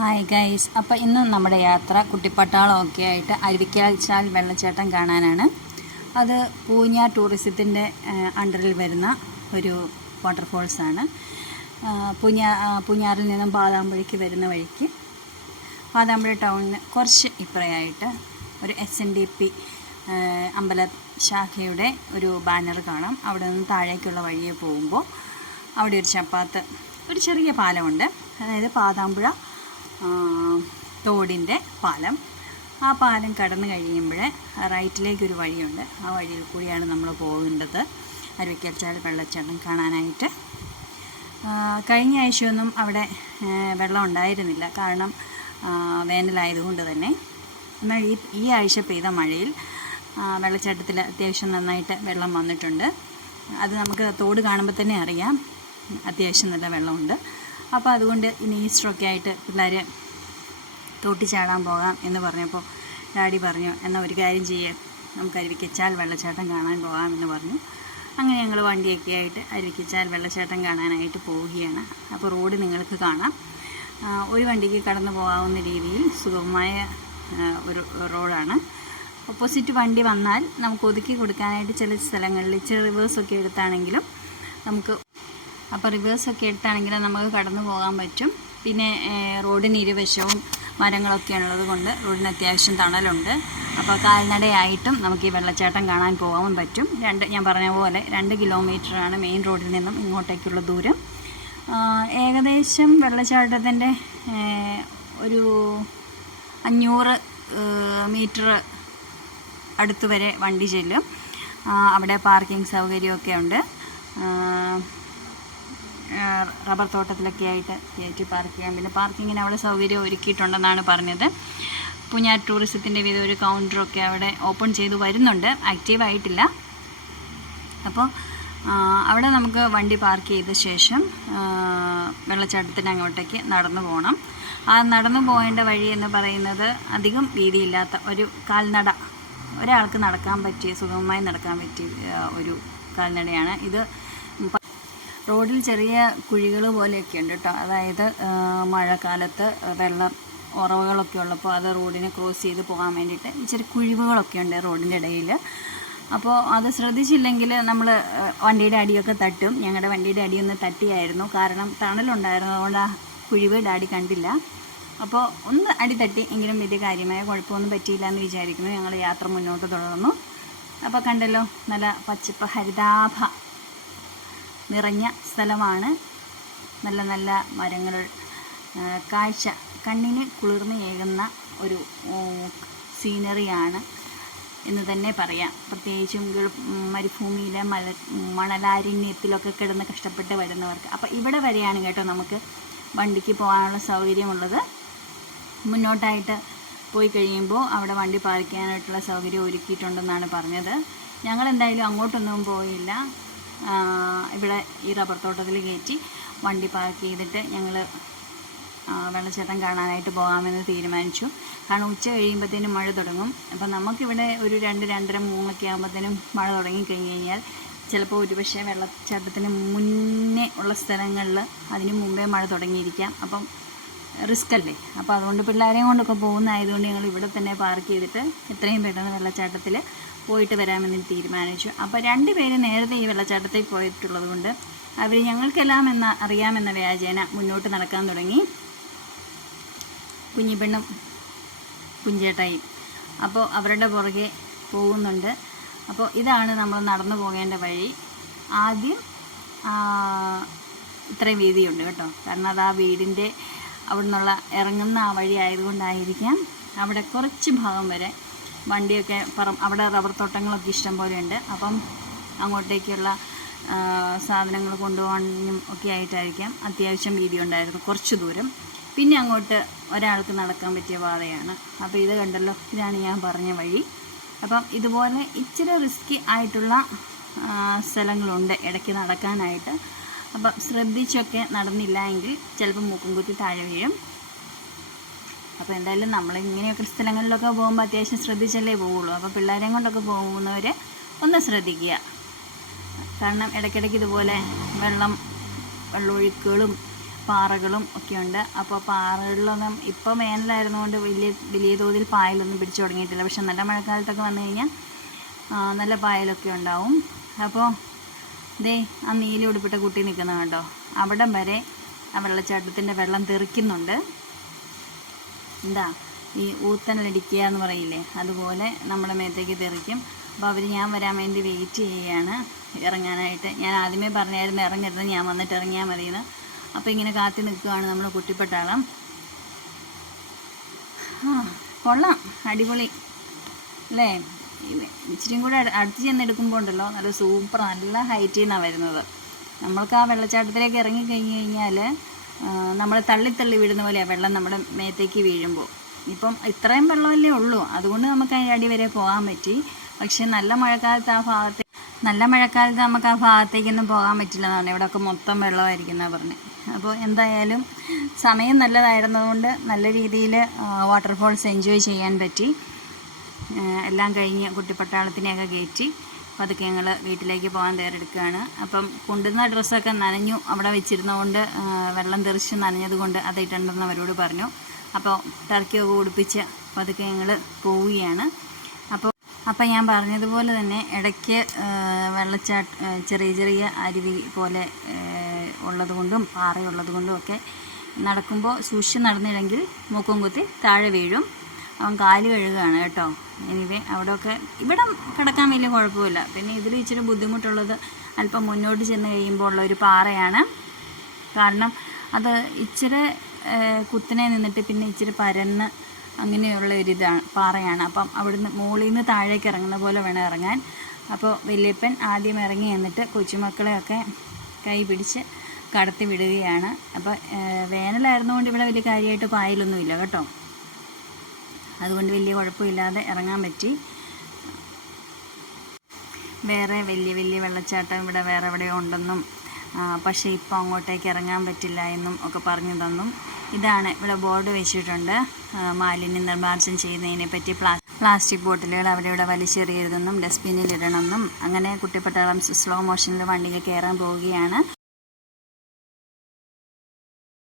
Hi guys, അപ്പോൾ ഇന്ന് നമ്മുടെ യാത്ര കുട്ടിപ്പട്ടാളമൊക്കെ ആയിട്ട് അരുവിക്കാൽ വെള്ളച്ചാട്ടം കാണാനാണ്. അത് പൂഞ്ഞാർ ടൂറിസത്തിൻ്റെ അണ്ടറിൽ വരുന്ന ഒരു വാട്ടർഫോൾസാണ്. പൂഞ്ഞാറിൽ നിന്നും പാതാമ്പുഴയ്ക്ക് വരുന്ന വഴിക്ക് പാതാമ്പുഴ ടൗണിന് കുറച്ച് ഇപ്പുറയായിട്ട് ഒരു SNDP അമ്പല ശാഖയുടെ ഒരു ബാനർ കാണാം. അവിടെ നിന്ന് താഴേക്കുള്ള വഴിയെ പോകുമ്പോൾ അവിടെ ഒരു ചെറിയ പാലമുണ്ട്. അതായത് പാതാമ്പുഴ തോടിൻ്റെ പാലം. ആ പാലം കടന്നു കഴിയുമ്പോൾ റൈറ്റിലേക്കൊരു വഴിയുണ്ട്. ആ വഴിയിൽ കൂടിയാണ് നമ്മൾ പോകേണ്ടത് അരുവിക്കാൽ വെള്ളച്ചാട്ടം കാണാനായിട്ട്. കഴിഞ്ഞ ആഴ്ചയൊന്നും അവിടെ വെള്ളം ഉണ്ടായിരുന്നില്ല, കാരണം വേനലായതുകൊണ്ട് തന്നെ. എന്നാൽ ഈ ആഴ്ച പെയ്ത മഴയിൽ വെള്ളച്ചാട്ടത്തിൽ അത്യാവശ്യം നന്നായിട്ട് വെള്ളം വന്നിട്ടുണ്ട്. അത് നമുക്ക് തോട് കാണുമ്പോൾ തന്നെ അറിയാം, അത്യാവശ്യം നല്ല വെള്ളമുണ്ട്. അപ്പോൾ അതുകൊണ്ട് ഇനി ഈസ്റ്ററൊക്കെ ആയിട്ട് പിള്ളേർ തോട്ടി ചാടാൻ പോകാം എന്ന് പറഞ്ഞപ്പോൾ ഡാഡി പറഞ്ഞു, എന്നാൽ ഒരു കാര്യം ചെയ്യാം, നമുക്ക് അരുവിക്കാൽ വെള്ളച്ചാട്ടം കാണാൻ പോകാമെന്ന് പറഞ്ഞു. അങ്ങനെ ഞങ്ങൾ വണ്ടിയൊക്കെ ആയിട്ട് അരുവിക്കാൽ വെള്ളച്ചാട്ടം കാണാനായിട്ട് പോവുകയാണ്. അപ്പോൾ റോഡ് നിങ്ങൾക്ക് കാണാം. ഒരു വണ്ടിക്ക് കടന്നു പോകാവുന്ന രീതിയിൽ സുഗമമായ ഒരു റോഡാണ്. ഓപ്പോസിറ്റ് വണ്ടി വന്നാൽ നമുക്ക് ഒതുക്കി കൊടുക്കാനായിട്ട് ചില സ്ഥലങ്ങളിൽ ഇച്ചിരി റിവേഴ്സൊക്കെ എടുത്താണെങ്കിലും നമുക്ക് കടന്നു പോകാൻ പറ്റും. പിന്നെ റോഡിന് ഇരുവശവും മരങ്ങളൊക്കെ ഉള്ളത് കൊണ്ട് റോഡിന് അത്യാവശ്യം തണലുണ്ട്. അപ്പോൾ കാൽനടയായിട്ടും നമുക്ക് ഈ വെള്ളച്ചാട്ടം കാണാൻ പോകാൻ പറ്റും. ഞാൻ പറഞ്ഞ പോലെ 2 കിലോമീറ്ററാണ് മെയിൻ റോഡിൽ നിന്നും ഇങ്ങോട്ടേക്കുള്ള ദൂരം. ഏകദേശം വെള്ളച്ചാട്ടത്തിൻ്റെ ഒരു 500 മീറ്റർ അടുത്ത് വരെ വണ്ടി ചെല്ലും. അവിടെ പാർക്കിംഗ് സൗകര്യമൊക്കെ ഉണ്ട്. റബ്ബർ തോട്ടത്തിലൊക്കെ ആയിട്ട് കയറ്റി പാർക്ക് ചെയ്യാം. പിന്നെ പാർക്കിങ്ങിന് അവിടെ സൗകര്യം ഒരുക്കിയിട്ടുണ്ടെന്നാണ് പറഞ്ഞത്. പൂഞ്ഞാർ ടൂറിസത്തിൻ്റെ വിധ ഒരു കൗണ്ടറൊക്കെ അവിടെ ഓപ്പൺ ചെയ്ത് വരുന്നുണ്ട്, ആക്റ്റീവായിട്ടില്ല. അപ്പോൾ അവിടെ നമുക്ക് വണ്ടി പാർക്ക് ചെയ്ത ശേഷം വെള്ളച്ചാട്ടത്തിന് അങ്ങോട്ടേക്ക് നടന്നു പോകണം. ആ നടന്നു പോകേണ്ട വഴി എന്ന് പറയുന്നത് അധികം വീതിയില്ലാത്ത ഒരു കാൽനട, ഒരാൾക്ക് സുഗമമായി നടക്കാൻ പറ്റിയ ഒരു കാൽനടയാണ് ഇത്. റോഡിൽ ചെറിയ കുഴികൾ പോലെയൊക്കെ ഉണ്ട് കേട്ടോ. അതായത് മഴക്കാലത്ത് വെള്ളം ഉറവുകളൊക്കെ ഉള്ളപ്പോൾ അത് റോഡിനെ ക്രോസ് ചെയ്ത് പോകാൻ വേണ്ടിയിട്ട് ഇച്ചിരി കുഴിവുകളൊക്കെ ഉണ്ട് റോഡിൻ്റെ ഇടയിൽ. അപ്പോൾ അത് ശ്രദ്ധിച്ചില്ലെങ്കിൽ നമ്മൾ വണ്ടിയുടെ അടിയൊക്കെ തട്ടും. ഞങ്ങളുടെ വണ്ടിയുടെ അടിയൊന്ന് തട്ടിയായിരുന്നു, കാരണം തണലുണ്ടായിരുന്നു. അതുകൊണ്ട് ആ കുഴിവ് ഡാഡി കണ്ടില്ല. അപ്പോൾ ഒന്ന് അടി തട്ടി എങ്കിലും വലിയ കാര്യമായ കുഴപ്പമൊന്നും പറ്റിയില്ല എന്ന് വിചാരിക്കുന്നു. ഞങ്ങൾ യാത്ര മുന്നോട്ട് തുടർന്നു. അപ്പോൾ കണ്ടല്ലോ, നല്ല പച്ചപ്പ് ഹരിതാഭ നിറഞ്ഞ സ്ഥലമാണ്. നല്ല നല്ല മരങ്ങൾ, കാഴ്ച കണ്ണിന് കുളിർമയേകുന്ന ഒരു സീനറിയാണ് എന്ന് തന്നെ പറയാം. പ്രത്യേകിച്ചും മരുഭൂമിയിലെ മണലാരണ്യത്തിലൊക്കെ കിടന്ന് കഷ്ടപ്പെട്ട് വരുന്നവർക്ക്. അപ്പോൾ ഇവിടെ വരെയാണ് കേട്ടോ നമുക്ക് വണ്ടിക്ക് പോകാനുള്ള സൗകര്യമുള്ളത്. മുന്നോട്ടായിട്ട് പോയി കഴിയുമ്പോൾ അവിടെ വണ്ടി പാർക്ക് ചെയ്യാനായിട്ടുള്ള സൗകര്യം ഒരുക്കിയിട്ടുണ്ടെന്നാണ് പറഞ്ഞത്. ഞങ്ങളെന്തായാലും അങ്ങോട്ടൊന്നും പോയില്ല. ഇവിടെ ഈ റബ്ബർ തോട്ടത്തിൽ കയറ്റി വണ്ടി പാർക്ക് ചെയ്തിട്ട് ഞങ്ങൾ വെള്ളച്ചാട്ടം കാണാനായിട്ട് പോകാമെന്ന് തീരുമാനിച്ചു. കാരണം ഉച്ച കഴിയുമ്പോഴത്തേനും മഴ തുടങ്ങും. അപ്പം നമുക്കിവിടെ ഒരു 2, 2:30, 3 ആകുമ്പോഴത്തേനും മഴ തുടങ്ങിക്കഴിഞ്ഞ് കഴിഞ്ഞാൽ ചിലപ്പോൾ ഒരുപക്ഷെ വെള്ളച്ചാട്ടത്തിന് മുന്നേ ഉള്ള സ്ഥലങ്ങളിൽ അതിന് മുമ്പേ മഴ തുടങ്ങിയിരിക്കാം. അപ്പം റിസ്ക് അല്ലേ. അപ്പോൾ അതുകൊണ്ട് പിള്ളേരെയും കൊണ്ടൊക്കെ പോകുന്നതായതുകൊണ്ട് ഞങ്ങൾ ഇവിടെ തന്നെ പാർക്ക് ചെയ്തിട്ട് എത്രയും പെട്ടെന്ന് വെള്ളച്ചാട്ടത്തിൽ പോയിട്ട് വരാമെന്ന് തീരുമാനിച്ചു. അപ്പോൾ 2 പേര് നേരത്തെ ഈ വെള്ളച്ചാട്ടത്തിൽ പോയിട്ടുള്ളത് കൊണ്ട് അവർ ഞങ്ങൾക്കെല്ലാം അറിയാമെന്ന വ്യാജേന മുന്നോട്ട് നടക്കാൻ തുടങ്ങി, കുഞ്ഞിപ്പെണ്ണും കുഞ്ചേട്ടായും. അപ്പോൾ അവരുടെ പുറകെ പോകുന്നുണ്ട്. അപ്പോൾ ഇതാണ് നമ്മൾ നടന്നു പോകേണ്ട വഴി. ആദ്യം ഇത്രയും വീതിയുണ്ട് കേട്ടോ, കാരണം അത് ആ വീടിൻ്റെ അവിടെ നിന്നുള്ള ഇറങ്ങുന്ന ആ വഴി ആയതുകൊണ്ടായിരിക്കാം. അവിടെ കുറച്ച് ഭാഗം വരെ വണ്ടിയൊക്കെ അവിടെ റബ്ബർ തോട്ടങ്ങളൊക്കെ ഇഷ്ടം പോലെ ഉണ്ട്. അപ്പം അങ്ങോട്ടേക്കുള്ള സാധനങ്ങൾ കൊണ്ടുപോകാനും ഒക്കെ ആയിട്ടായിരിക്കാം അത്യാവശ്യം വീതി ഉണ്ടായിരുന്നു കുറച്ച് ദൂരം. പിന്നെ അങ്ങോട്ട് ഒരാൾക്ക് നടക്കാൻ പറ്റിയ പാതയാണ്. അപ്പോൾ ഇത് കണ്ടല്ലോ, ഇതാണ് ഞാൻ പറഞ്ഞ വഴി. അപ്പം ഇതുപോലെ ഇച്ചിരി റിസ്കി ആയിട്ടുള്ള സ്ഥലങ്ങളുണ്ട് ഇടയ്ക്ക് നടക്കാനായിട്ട്. അപ്പം ശ്രദ്ധിച്ചൊക്കെ നടന്നില്ല എങ്കിൽ ചിലപ്പോൾ മൂക്കും കുത്തി താഴെ വീഴും. അപ്പോൾ എന്തായാലും നമ്മൾ ഇങ്ങനെയൊക്കെ സ്ഥലങ്ങളിലൊക്കെ പോകുമ്പോൾ അത്യാവശ്യം ശ്രദ്ധിച്ചല്ലേ പോവുള്ളൂ. അപ്പോൾ പിള്ളേരെയും കൊണ്ടൊക്കെ പോകുന്നവർ ഒന്ന് ശ്രദ്ധിക്കുക. കാരണം ഇടയ്ക്കിടയ്ക്ക് ഇതുപോലെ വെള്ളമൊഴുക്കുകളും പാറകളും ഒക്കെ ഉണ്ട്. അപ്പോൾ പാറകളിലൊന്നും ഇപ്പോൾ വേനലായിരുന്നുകൊണ്ട് വലിയ തോതിൽ പായലൊന്നും പിടിച്ചു തുടങ്ങിയിട്ടില്ല. പക്ഷെ നല്ല മഴക്കാലത്തൊക്കെ വന്നു കഴിഞ്ഞാൽ നല്ല പായലൊക്കെ ഉണ്ടാവും. അപ്പോൾ ദേ ആ നീല ഉടുപ്പിട്ട കുട്ടി നിൽക്കുന്നത് കണ്ടോ, അവിടം വരെ ആ വെള്ളച്ചാട്ടത്തിൻ്റെ വെള്ളം തെറിക്കുന്നുണ്ട്. എന്താ ഈ ഊത്തനടിക്കുക എന്ന് പറയില്ലേ, അതുപോലെ നമ്മുടെ മേത്തേക്ക് തെറിക്കും. അപ്പോൾ അവർ ഞാൻ വരാൻ വേണ്ടി വെയിറ്റ് ചെയ്യുകയാണ് ഇറങ്ങാനായിട്ട്. ഞാൻ ആദ്യമേ പറഞ്ഞായിരുന്നു ഇറങ്ങരുത്, ഞാൻ വന്നിട്ട് ഇറങ്ങിയാൽ മതിയെന്ന്. അപ്പോൾ ഇങ്ങനെ കാത്തി നിൽക്കുകയാണ് നമ്മുടെ കുട്ടിപ്പട്ടാളം. കൊള്ളാം, അടിപൊളി അല്ലേ. ഇച്ചിരിയും കൂടെ അടുത്ത് ചെന്നെടുക്കുമ്പോൾ ഉണ്ടല്ലോ നല്ല സൂപ്പർ, നല്ല ഹൈറ്റിൽ നിന്നാണ് വരുന്നത്. നമ്മൾക്ക് ആ വെള്ളച്ചാട്ടത്തിലേക്ക് ഇറങ്ങിക്കഴിഞ്ഞ് കഴിഞ്ഞാൽ നമ്മൾ തള്ളി വിടുന്ന പോലെയാണ് വെള്ളം നമ്മുടെ മേത്തേക്ക് വീഴുമ്പോൾ. ഇപ്പം ഇത്രയും വെള്ളമല്ലേ ഉള്ളൂ, അതുകൊണ്ട് നമുക്ക് അതിൻ്റെ അടി വരെ പോകാൻ പറ്റി. പക്ഷേ നല്ല മഴക്കാലത്ത് നമുക്ക് ആ ഭാഗത്തേക്കൊന്നും പോകാൻ പറ്റില്ല എന്നാണ്. ഇവിടെയൊക്കെ മൊത്തം വെള്ളമായിരിക്കുന്നതാണ് പറഞ്ഞത്. അപ്പോൾ എന്തായാലും സമയം നല്ലതായിരുന്നതുകൊണ്ട് നല്ല രീതിയിൽ വാട്ടർഫോൾസ് എൻജോയ് ചെയ്യാൻ പറ്റി. എല്ലാം കഴിഞ്ഞ് കുട്ടിപ്പട്ടാളത്തിനെയൊക്കെ കയറ്റി പതുക്കെ ഞങ്ങൾ വീട്ടിലേക്ക് പോകാൻ തയ്യാറെടുക്കുകയാണ്. അപ്പം കൊണ്ടുവന്ന ഡ്രസ്സൊക്കെ നനഞ്ഞു, അവിടെ വെച്ചിരുന്നതുകൊണ്ട് വെള്ളം തെറിച്ച് നനഞ്ഞതുകൊണ്ട് അതിട്ടുണ്ടെന്ന് അവരോട് പറഞ്ഞു. അപ്പോൾ ടർക്കിയൊക്കെ ഉടുപ്പിച്ച് പതുക്കെ ഞങ്ങൾ പോവുകയാണ്. അപ്പോൾ ഞാൻ പറഞ്ഞതുപോലെ തന്നെ ഇടയ്ക്ക് ചെറിയ അരുവി പോലെ ഉള്ളതുകൊണ്ടും പാറയുള്ളതുകൊണ്ടും ഒക്കെ നടക്കുമ്പോൾ സൂക്ഷിച്ച് നടന്നില്ലെങ്കിൽ മൂക്കും കുത്തി താഴെ വീഴും. അവൻ കാല് കഴുകുകയാണ് കേട്ടോ. എനിവേ അവിടെയൊക്കെ ഇവിടെ കിടക്കാൻ വലിയ കുഴപ്പമില്ല. പിന്നെ ഇതിൽ ഇച്ചിരി ബുദ്ധിമുട്ടുള്ളത് അല്പം മുന്നോട്ട് ചെന്ന് കഴിയുമ്പോൾ ഉള്ള ഒരു പാറയാണ്. കാരണം അത് ഇച്ചിരി കുത്തിനെ നിന്നിട്ട് പിന്നെ ഇച്ചിരി പരന്ന് അങ്ങനെയുള്ള ഒരിതാണ് പാറയാണ്. അപ്പം അവിടുന്ന് മുകളിൽ നിന്ന് താഴേക്ക് ഇറങ്ങുന്ന പോലെ വേണം ഇറങ്ങാൻ. അപ്പോൾ വല്യപ്പൻ ആദ്യം ഇറങ്ങി എന്നിട്ട് കൊച്ചുമക്കളെയൊക്കെ കൈ പിടിച്ച് കടത്തി വിടുകയാണ്. അപ്പോൾ വേനലായിരുന്നുകൊണ്ട് ഇവിടെ വലിയ കാര്യമായിട്ട് പായലൊന്നുമില്ല കേട്ടോ, അതുകൊണ്ട് വലിയ കുഴപ്പമില്ലാതെ ഇറങ്ങാൻ പറ്റി. വേറെ വലിയ വെള്ളച്ചാട്ടം ഇവിടെ വേറെ എവിടെയോ ഉണ്ടെന്നും പക്ഷേ ഇപ്പോൾ അങ്ങോട്ടേക്ക് ഇറങ്ങാൻ പറ്റില്ല എന്നും ഒക്കെ പറഞ്ഞു തന്നു. ഇതാണ് ഇവിടെ ബോർഡ് വെച്ചിട്ടുണ്ട്, മാലിന്യം നിർമ്മാർജ്ജനം ചെയ്യുന്നതിനെ പറ്റി. പ്ലാസ്റ്റിക് ബോട്ടിലുകൾ അവിടെ ഇവിടെ വലിച്ചെറിയരുതെന്നും ഡസ്റ്റ്ബിന്നിൽ ഇടണമെന്നും. അങ്ങനെ കുട്ടിപ്പട്ടാളം സ്ലോ മോഷനിൽ വണ്ടിയിൽ കയറാൻ പോവുകയാണ്.